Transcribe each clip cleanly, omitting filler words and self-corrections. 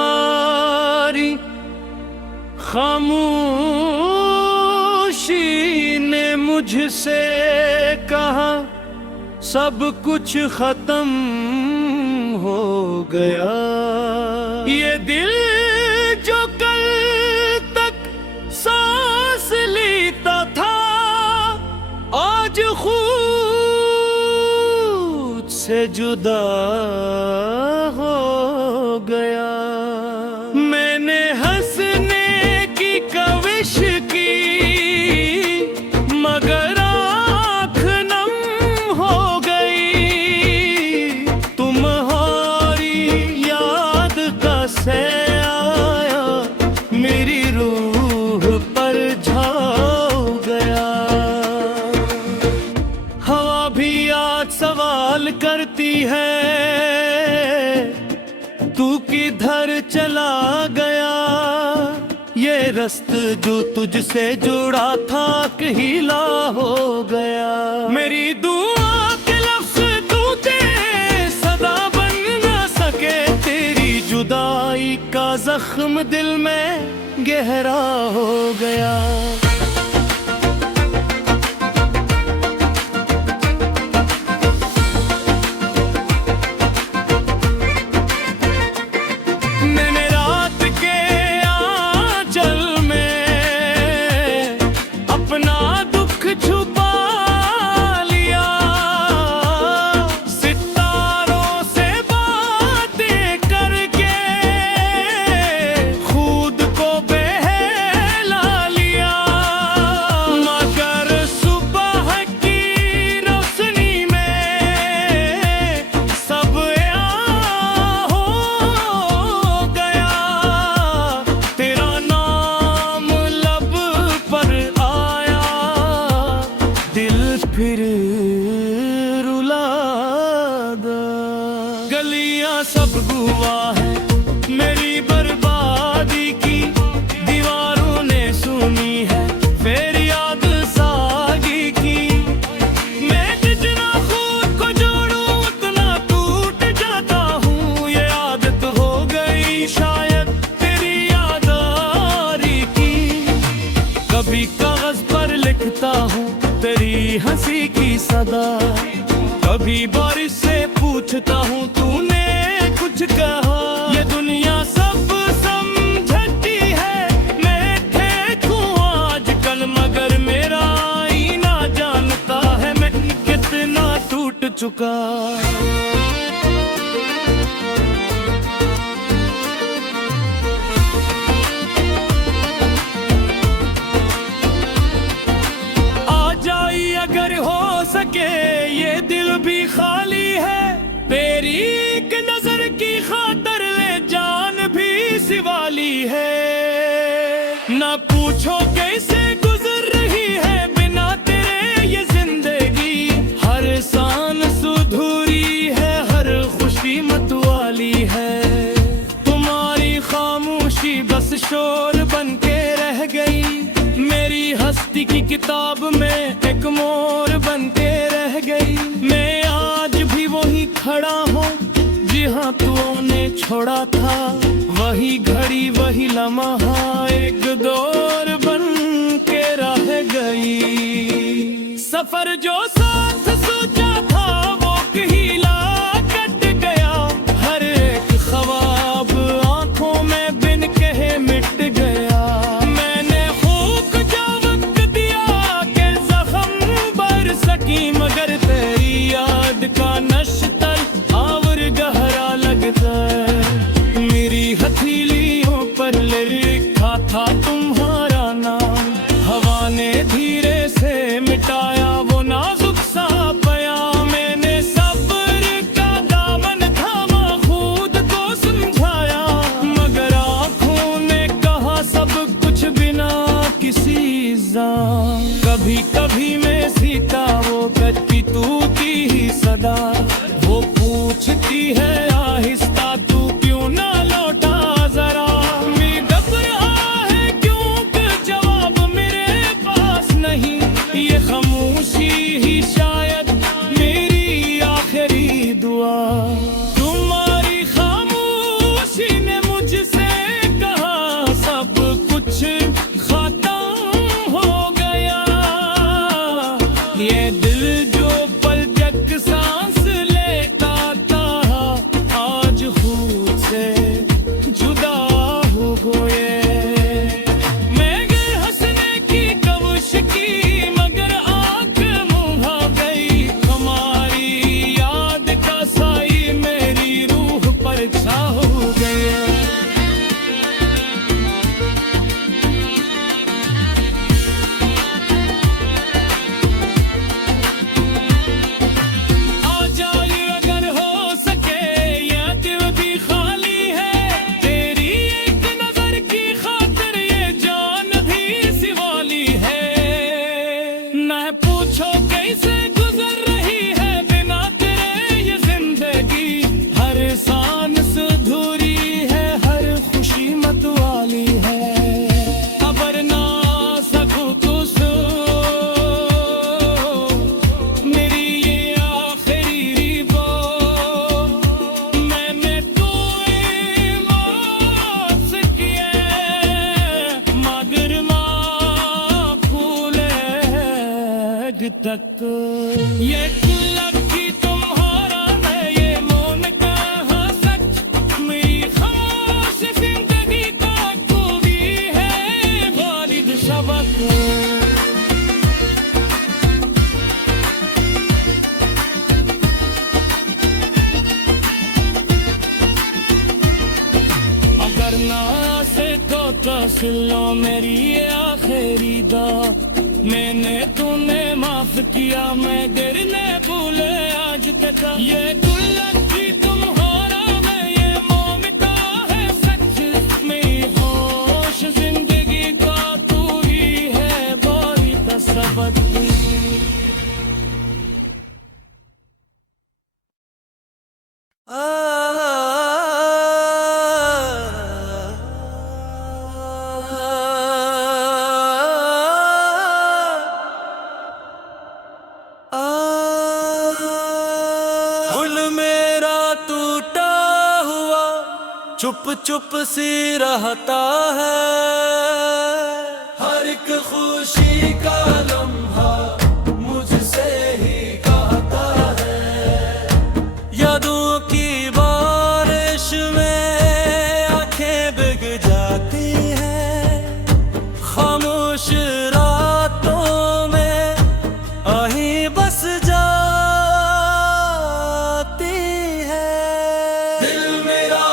तुम्हारी खामोशी ने मुझसे कहा सब कुछ खत्म हो गया। ये दिल जो कल तक सांस लेता था आज खुद से जुदा हो गया। मैंने हंसने की कविश की मगर आँख नम हो गई। तुम्हारी याद का सैया मेरी रूह पर छा गया। हवा भी आज सवाल करती है तू किधर चला गया। ये रस्त जो तुझसे जुड़ा था कहीला हो गया। मेरी दुआ के लफ्ज़ तू दे सदा बन ना सके। तेरी जुदाई का जख्म दिल में गहरा हो गया। फिर रुला दा। गलियां सब गवाह है मेरी बर्बादी की। दीवारों ने सुनी है फिर याद सागी की। मैं जितना खुद को जोड़ूं उतना टूट जाता हूँ। ये आदत हो गई शायद तेरी यादारी की। कभी कागज पर लिखता हूँ तेरी हंसी की सदा। कभी बारिश से पूछता हूँ तूने कुछ कहा। ये दुनिया सब समझती है मैं ठीक हूँ आजकल मगर मेरा आईना जानता है मैं कितना टूट चुका। अगर हो सके ये दिल भी खाली है। तेरी एक नजर की खातर ले जान भी सिवाली है। ना पूछो कैसे गुजर रही है बिना तेरे ये जिंदगी। हर शान सुधूरी है हर खुशी मतवाली है। तुम्हारी खामोशी बस शोर बन के रह गई। मेरी हस्ती की किताब में एक मोर बन के रह गई। मैं आज भी वही खड़ा हूँ जहाँ तूने छोड़ा था। वही घड़ी वही लम्हा एक दौर बन के रह गई। सफर जो साथ सोचा था वो कहीला कट गया। हर एक ख्वाब आंखों में बिन कहे मिट गया। मगर तेरी याद का नश्तर और गहरा लगता है। मेरी हथेलियों पर लिखा था तुम्हारा नाम। हवा ने धीरे से मिटाया वो नाजुक सा बयां। मैंने सब्र का दामन थामा खुद को समझाया मगर आँखों ने कहा सब कुछ बिना किसी इल्जाम। कभी कभी मैं सीता वो कच्ची तूती ही सदा। वो पूछती है आहिस्ता तू क्यों तक। ये लकी तुम्हारा मैं ये मौन कहा सच, मेरी खामोश जिंदगी का तू भी है वालिद सबक। अगर ना से तो तसलो मेरी ये आखिरी दुआ, मैंने तूने माफ किया मैं गिरने भूले आज तक। ये लकी तुम्हारा मैं ये मोमिता है सच, मेरी होश जिंदगी का तू ही है वालिद सबक। चुप चुप सी रहता है, हर एक खुशी का लम्हा मुझसे ही कहता है। यादों की बारिश में आंखें भीग जाती हैं, खामोश रातों में आही बस जाती है। दिल मेरा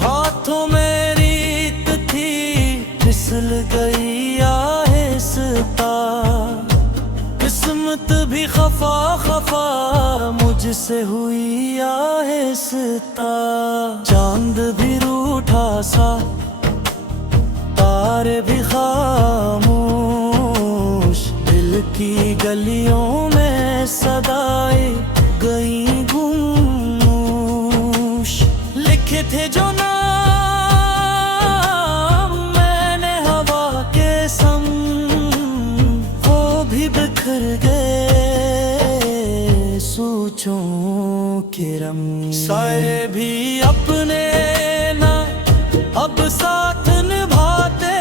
हाथों में रीत थी फिसल गई आहिस्ता, किस्मत भी खफा खफा मुझसे हुई आहिस्ता। चांद भी रूठा सा, तारे भी खामोश, दिल की गलियों में सदाएं गई गुमोश। लिखे थे जो नाम मैंने हवा के संग, वो भी बिखर गए सोचों के रंग। साए भी अपने ना अब साथ निभाते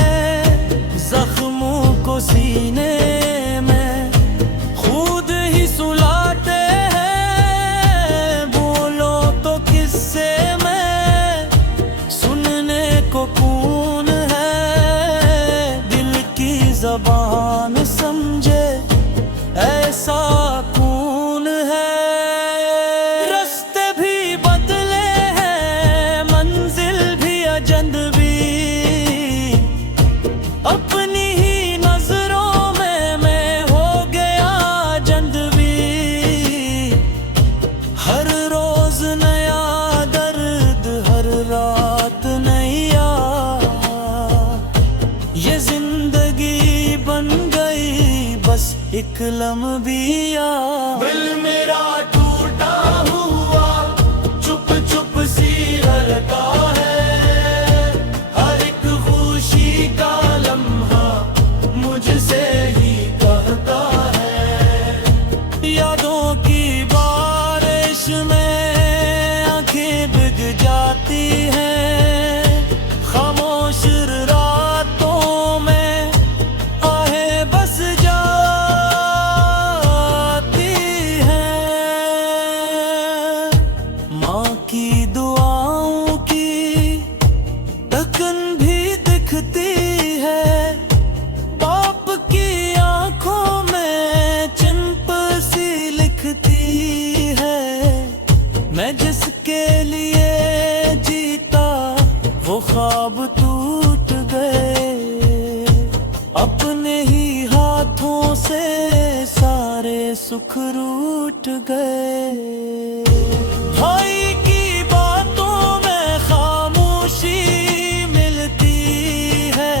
हैं, जख्मों को सीने में खुद ही सुलाते हैं। बोलो तो किससे मैं सुनने को कौन है, दिल की ज़बान समझे ऐसा कौन है। रास्ते भी बदले हैं, मंजिल भी अजनबी, अपनी ही नजरों में मैं हो गया अजनबी। हर रोज नया दर्द, हर रात नैया, ये जिंदगी बन गई बस एक लम्बिया। दिल मेरा टूटा हुआ चुप चुप सी रहता है, हर एक खुशी का लम्हा मुझसे ही कहता है। यादों की बारिश में आंखें भीग जाती हैं, खामोश रातों में आहें बस जाती हैं। माँ की दुआओं की ढकन भी दिखती है, बाप की आंखों में चिंप सी लिखती है। मैं जिसके लिए जीता वो ख्वाब टूट गए, अपने ही हाथ से सारे सुख रूठ गए। भाई की बातों में खामोशी मिलती है,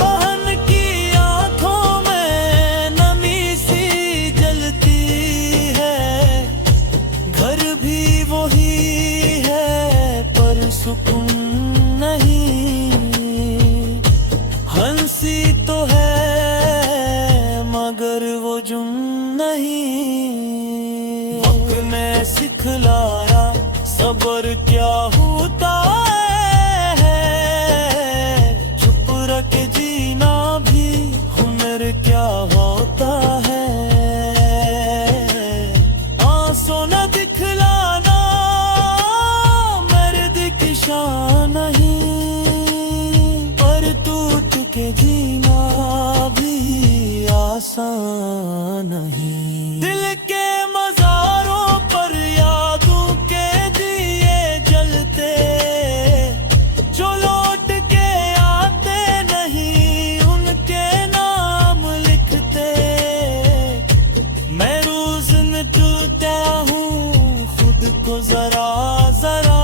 बहन की आंखों में नमी सी जलती है। घर भी वही है पर सुकून नहीं, हंसी तो है मगर वो जुम नहीं। वक्त ने सिखलाया सब्र क्या होता है, चुप रख जीना भी हुनर क्या होता है। आंसू न दिखलाना मर्द की शान नहीं, पर टूट के जीना भी आसान नहीं। दिल के मज़ारों पर यादों के दिए जलते, जो लौट के आते नहीं उनके नाम लिखते। मैं रोज न टूटा हूँ खुद को जरा जरा,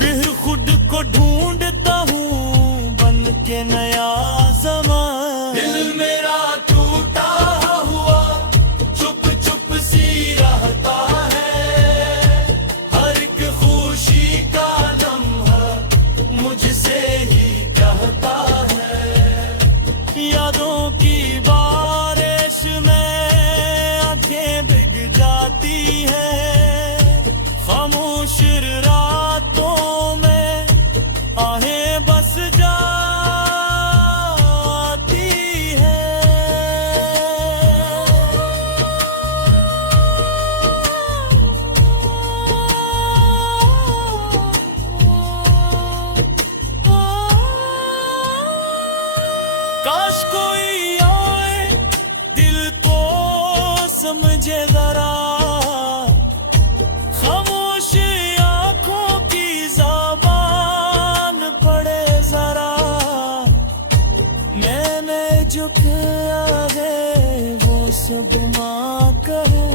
फिर खुद को ढूंढता हूँ बन के नया ज़मां। दिल मेरा टूटा हुआ चुप चुप सी रहता है, हर एक खुशी का लम्हा मुझसे ही कहता है। यादों की बारिश में आंखें भीग जाती है, खामोश रातों में आहें बस जाती है। काश कोई आए दिल को समझे जरा, खामोश आंखों की ज़बान पड़े जरा। मैंने जो किया है वो सब माँ कहूँ,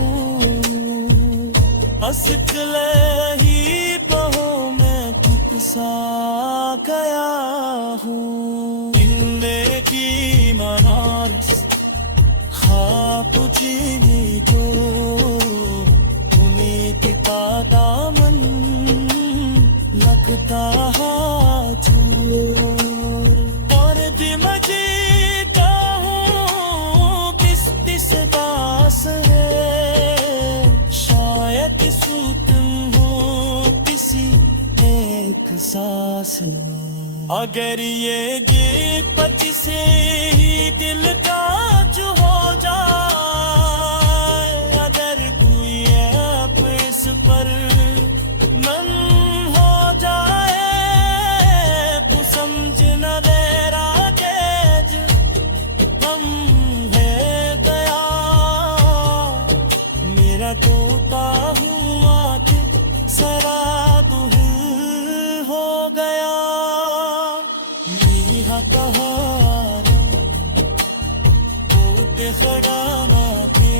हंस चले ही बहो मैं खुद सा गया हूँ। जिंदगी मनारस ख्वाब जीने को उम्मीद का दामन लगता है चोर। और दिल जीता हूँ किस दास है, शायद सूतन हो किसी एक सांस में। अगर ये गिरपत से ही दिल का जो हो जाए, अगर कोई ऐप इस पर मन हो जाए, तो समझ न देरा तेज हम है गया। मेरा टूटा हुआ के सरा दुहिल हो गया। मेरा कहारा वो खड़ा के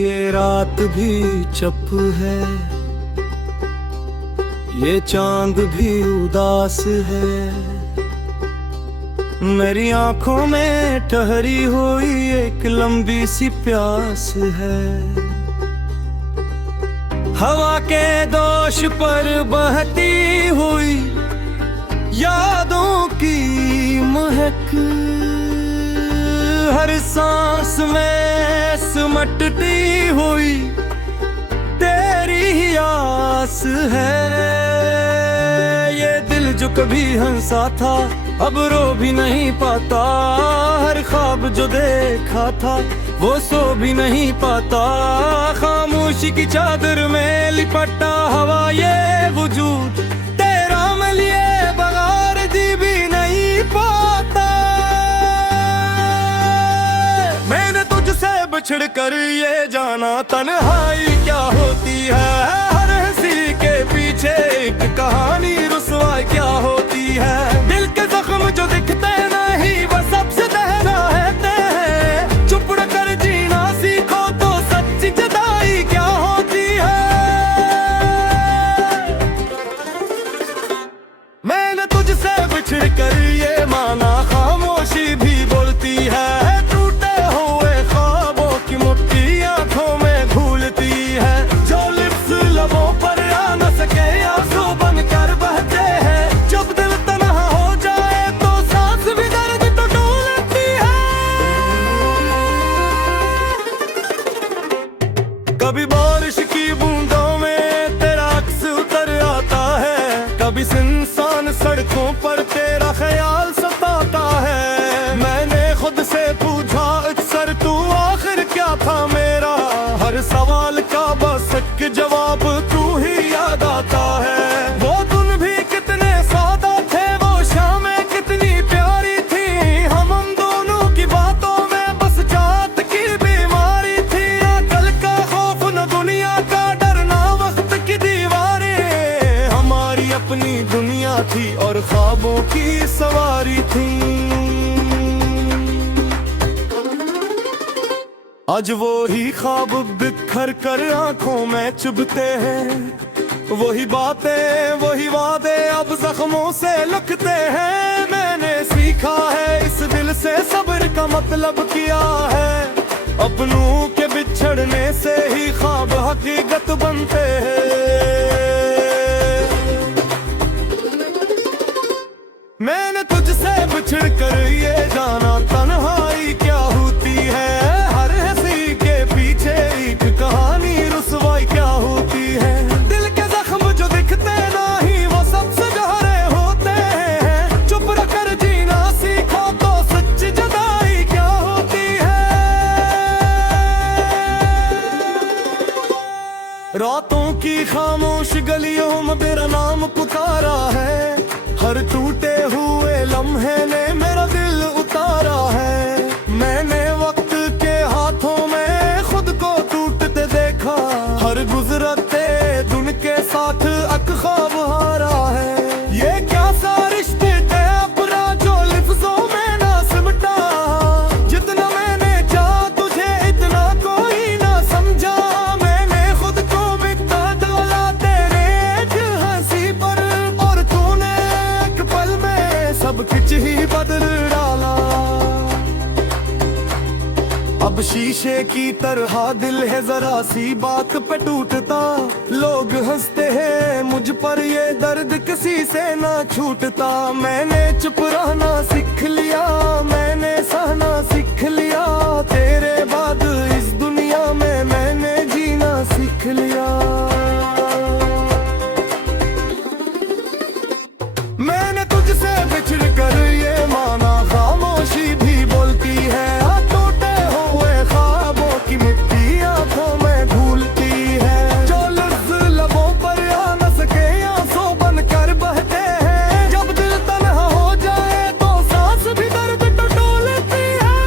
ये रात भी चुप है, ये चांद भी उदास है। मेरी आंखों में ठहरी हुई एक लंबी सी प्यास है। हवा के दोष पर बहती हुई यादों की महक, हर सांस में सिमटती हुई तेरी ही आस है। ये दिल जो कभी हंसा था अब रो भी नहीं पाता, हर ख्वाब जो देखा था वो सो भी नहीं पाता। खामोशी की चादर में लिपटा हवा ये वजूद तेरा मैं लिए बगैर जी भी नहीं पाता। मैंने तुझसे बिछड़ कर ये जाना तन्हाई क्या होती है। हर हंसी के पीछे एक कहानी रुसवाई क्या होती है। दिल के जख्म जो दिखते नहीं वो सबसे गहरा है। चुप कर जीना सीखो तो सच्ची जुदाई क्या होती है। मैंने तुझसे बिछड़ कर ये माना खामोशी भी बोलती है। टूटे हुए ख्वाबों की मुट्ठी आंखों में घूलती है। जो लिप्स लबों पर आ न सके आंसू बनकर बहते हैं। जब दिल तन्हा हो जाए तो सांस भी दर्द तो ढूंढती है। कभी बारिश की बूंदों में तेरा अक्स उतर आता है। कभी सुनसान सड़कों पर तेरा ख्याल सताता है। मैंने खुद से पूछा अक्सर तू आखिर क्या था मेरा। हर सवाल का बस एक जवाब तू ही याद आता है। वो दिन भी कितने सादा थे, वो शामें कितनी प्यारी थी। हम दोनों की बातों में बस जात की बीमारी थी। कल का खौफ न दुनिया का डरना वक्त की दीवारें। हमारी अपनी दुनिया थी और ख्वाबों की सवारी थी। आज वो ही ख्वाब बिखर कर आंखों में चुभते हैं। वही बातें वही वादे अब जख्मों से लगते हैं। मैंने सीखा है इस दिल से सब्र का मतलब किया है। अपनों के बिछड़ने से ही ख्वाब हकीकत बनते हैं। मैंने तुझसे बिछड़ कर ये जाना तन्हाई क्या होती है। हर हंसी के पीछे एक कहानी रुसवाई क्या होती है। दिल के जख्म जो दिखते नहीं वो सबसे गहरे होते हैं। चुप कर जीना सीखो तो सच्ची जुदाई क्या होती है। रातों की खामोश गलियों में मेरा नाम पुकारा है। हर टूटे हुए लम्हे ने मेरा दिल उतारा है। मैंने वक्त के हाथों में खुद को टूटते देखा। हर गुजरते दिन के साथ अक ख्वाब हारा है। ये क्या सा रिश्ते थे अपना जो लिफ्जों में ना सिमटा। जितना मैंने चाहा तुझे इतना कोई ना समझा। मैंने खुद को बिकता डाला तेरे एक हंसी पर। और तूने एक पल में सब कुछ ही बदल डाला। अब शीशे की तरह दिल है जरा सी बात पे टूटता। लोग हंसते हैं मुझ पर ये दर्द किसी से ना छूटता। मैंने चुप रहना सीख लिया, मैंने सहना सीख लिया। तेरे बाद इस दुनिया में मैंने जीना सीख लिया। मैंने तुझसे बिछड़ कर ये माना खामोशी भी बोलती है। टूटे हुए ख्वाबों की मिट्टी आंखों में घूलती है। जो लफ्ज़ लबों पर आ न सके आंसू बनकर बहते हैं। जब दिल तन्हा हो जाए तो सांस भी दर्द तो ढूंढती है।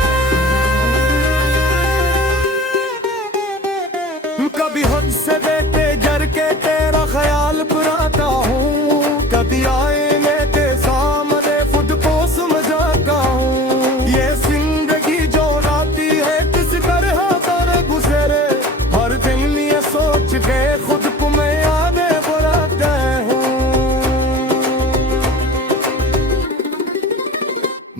कभी हद से बेटे जर के तेरा ख्याल पुराता हूँ। कभी आए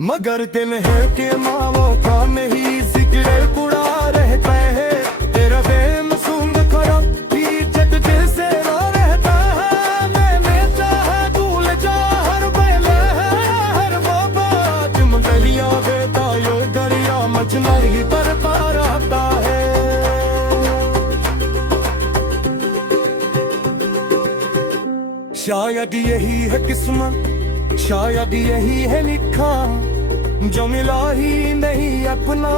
मगर दिन है कि मावों का नहीं जिक्र बुरा रहता है। तेरा बेमसूम खरा इज्जत दिल से ना रहता है। मैंने चाहा भूल जा हर बेले हर बाबा। तुम गलियां बेटा यो दरिया मचना ही बरपा रहता है। शायद यही है किस्मत, शायद यही है लिखा। जो मिला ही नहीं अपना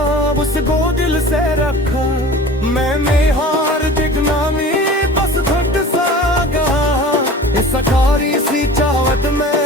उसको दिल से रखा। मैंने हार दिखना में बस घट सा गया। इस अठारी सी चाहत में